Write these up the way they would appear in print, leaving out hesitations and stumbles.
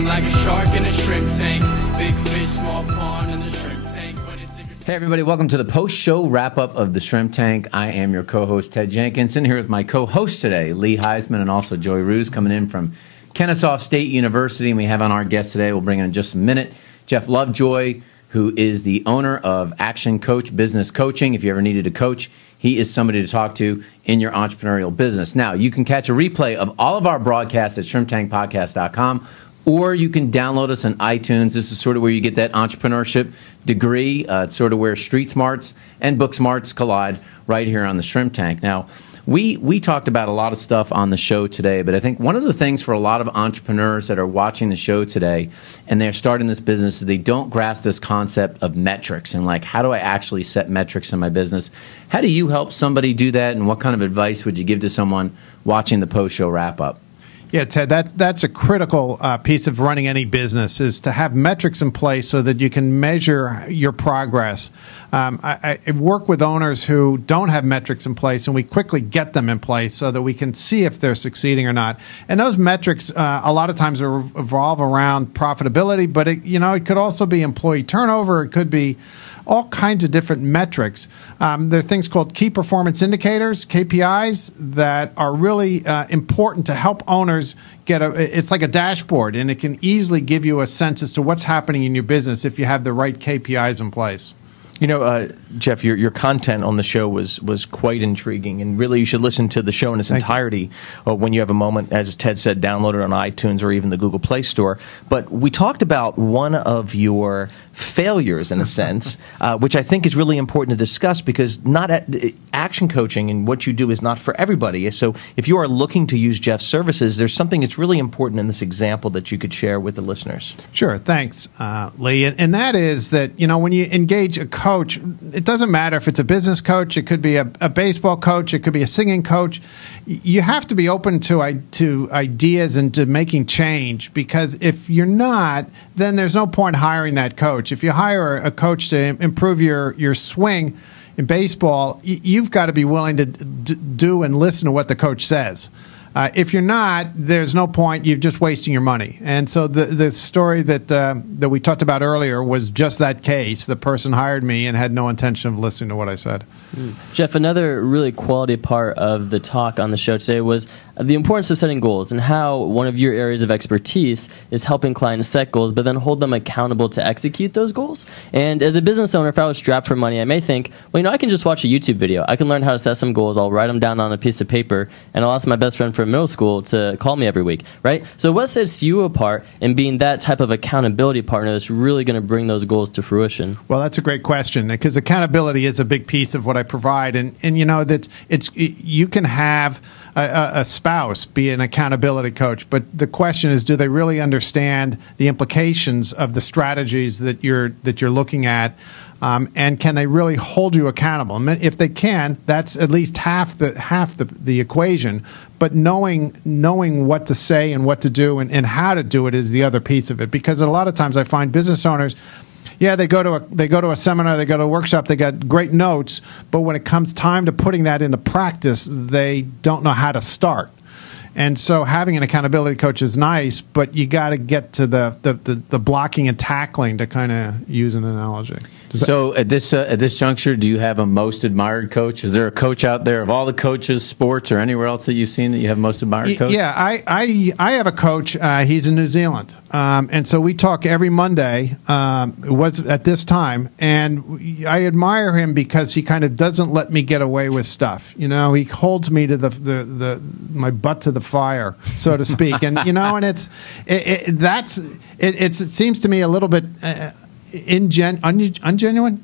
Swimming like a shark in a shrimp tank. Big fish, small pond in the shrimp tank. Hey everybody, welcome to the post-show wrap-up of the Shrimp Tank. I am your co-host, Ted Jenkins, and here with my co-host today, Lee Heisman, and also Joey Ruse, coming in from Kennesaw State University. And we have on our guest today, we'll bring in just a minute, Jeff Lovejoy, who is the owner of ActionCOACH Business Coaching. If you ever needed a coach, he is somebody to talk to in your entrepreneurial business. Now, you can catch a replay of all of our broadcasts at shrimptankpodcast.com, or you can download us on iTunes. This is sort of where you get that entrepreneurship degree. It's sort of where street smarts and book smarts collide right here on the Shrimp Tank. Now, we talked about a lot of stuff on the show today, but I think one of the things for a lot of entrepreneurs that are watching the show today and they're starting this business is they don't grasp this concept of metrics and like, how do I actually set metrics in my business? How do you help somebody do that, and what kind of advice would you give to someone watching the post-show wrap-up? Yeah, Ted, that's a critical piece of running any business, is to have metrics in place so that you can measure your progress. I work with owners who don't have metrics in place, and we quickly get them in place so that we can see if they're succeeding or not. And those metrics a lot of times revolve around profitability, but it could also be employee turnover. It could be all kinds of different metrics. There are things called key performance indicators, KPIs, that are really important to help owners get it's like a dashboard, and it can easily give you a sense as to what's happening in your business if you have the right KPIs in place. You know, Jeff, your content on the show was quite intriguing, and really you should listen to the show in its entirety when you have a moment. As Ted said, download it on iTunes or even the Google Play Store. But we talked about one of your failures, in a sense, which I think is really important to discuss, because not action coaching and what you do is not for everybody. So if you are looking to use Jeff's services, there's something that's really important in this example that you could share with the listeners. Sure, thanks, Lee. And that is that, when you engage a coach, it doesn't matter if it's a business coach, it could be a baseball coach, it could be a singing coach. You have to be open to ideas and to making change, because if you're not, then there's no point hiring that coach. If you hire a coach to improve your swing in baseball, you've got to be willing to do and listen to what the coach says. If you're not, there's no point. You're just wasting your money. And so the story that we talked about earlier was just that case. The person hired me and had no intention of listening to what I said. Jeff, another really quality part of the talk on the show today was the importance of setting goals, and how one of your areas of expertise is helping clients set goals, but then hold them accountable to execute those goals. And as a business owner, if I was strapped for money, I may think, well, I can just watch a YouTube video. I can learn how to set some goals. I'll write them down on a piece of paper, and I'll ask my best friend from middle school to call me every week, right? So what sets you apart in being that type of accountability partner that's really going to bring those goals to fruition? Well, that's a great question, because accountability is a big piece of what I provide. And you can have a spouse be an accountability coach, but the question is, do they really understand the implications of the strategies that you're looking at, and can they really hold you accountable? And if they can, that's at least half the equation. But knowing what to say and what to do and how to do it is the other piece of it. Because a lot of times I find business owners, yeah, they go to a seminar, they go to a workshop, they got great notes, but when it comes time to putting that into practice, they don't know how to start. And so having an accountability coach is nice, but you got to get to the blocking and tackling, to kind of use an analogy. So at this juncture, do you have a most admired coach? Is there a coach out there of all the coaches, sports, or anywhere else that you've seen that you have most admired coach? Yeah, I have a coach. He's in New Zealand, and so we talk every Monday. It was at this time, and I admire him because he kind of doesn't let me get away with stuff. He holds me to my butt to the fire, so to speak. And and it seems to me a little bit ungenuine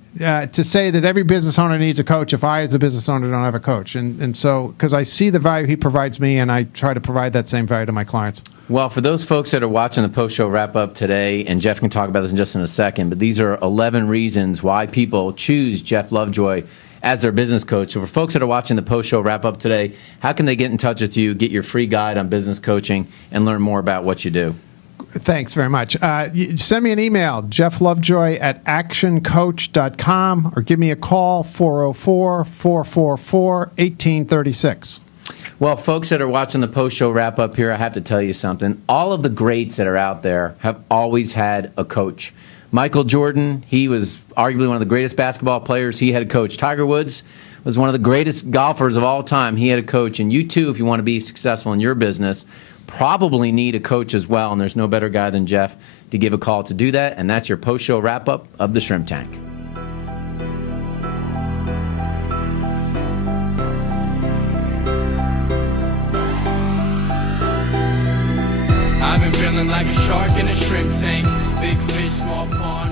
to say that every business owner needs a coach if I, as a business owner, don't have a coach. And so, because I see the value he provides me, and I try to provide that same value to my clients. Well, for those folks that are watching the post-show wrap-up today, and Jeff can talk about this in just in a second, but these are 11 reasons why people choose Jeff Lovejoy as their business coach. So for folks that are watching the post-show wrap-up today, how can they get in touch with you, get your free guide on business coaching, and learn more about what you do? Thanks very much. Send me an email, jefflovejoy@actioncoach.com, or give me a call, 404-444-1836. Well, folks that are watching the post-show wrap-up here, I have to tell you something. All of the greats that are out there have always had a coach. Michael Jordan, he was arguably one of the greatest basketball players. He had a coach. Tiger Woods was one of the greatest golfers of all time. He had a coach. And you, too, if you want to be successful in your business, probably need a coach as well. And there's no better guy than Jeff to give a call to do that. And that's your post-show wrap-up of the Shrimp Tank. I've been feeling like a shark in a shrimp tank. Big fish, small pond.